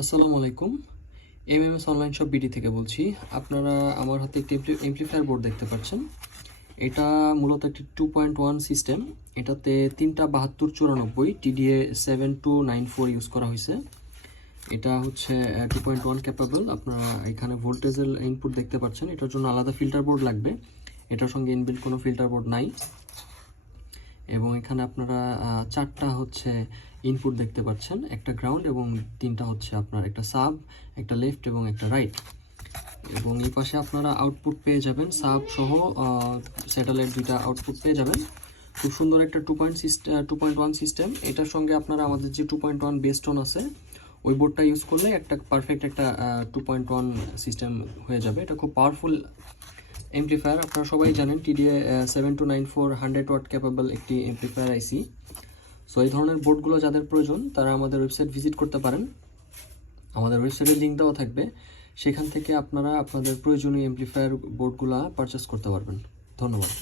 আসসালামু আলাইকুম। MMS online shop BD থেকে বলছি। আপনারা আমার হাতে একটি এমপ্লিফায়ার বোর্ড দেখতে পাচ্ছেন। এটা মূলত একটি 2.1 সিস্টেম। এটাতে 3টা 7294 টিডিএ 7294 ইউজ করা হয়েছে। এটা হচ্ছে 2.1 ক্যাপাবল। আপনারা এখানে ভোল্টেজের ইনপুট দেখতে পাচ্ছেন। এটার জন্য আলাদা ফিল্টার বোর্ড লাগবে। এটার সঙ্গে ইনবিল্ট কোনো ফিল্টার বোর্ড নাই। এবং এখানে আপনারা 4টা হচ্ছে ইনপুট দেখতে পাচ্ছেন, একটা গ্রাউন্ড এবং 3টা হচ্ছে আপনার একটা সাব, একটা লেফট এবং একটা রাইট। এবং এই পাশে আপনারা আউটপুট পেয়ে যাবেন সাব সহ, স্যাটেলাইট 2টা আউটপুট পেয়ে যাবেন। খুব সুন্দর একটা 2.1 সিস্টেম। এটার সঙ্গে আপনারা আমাদের যে 2.1 বেস্টন আছে ওই বোর্ডটা ইউজ করলে একটা পারফেক্ট একটা 2.1 সিস্টেম হয়ে যাবে। এটা খুব পাওয়ারফুল এমপ্লিফায়ার। আপনারা সবাই জানেন টিডিএ 7294 100 ওয়াট ক্যাপাবল একটি এমপ্লিফায়ার আইসি। সো এই ধরনের বোর্ডগুলো যাদের প্রয়োজন তারা আমাদের ওয়েবসাইট ভিজিট করতে পারেন। আমাদের ওয়েবসাইটের লিঙ্ক দেওয়া থাকবে, সেখান থেকে আপনারা আপনাদের প্রয়োজনীয় এমপ্লিফায়ার বোর্ডগুলো পারচেস করতে পারবেন। ধন্যবাদ।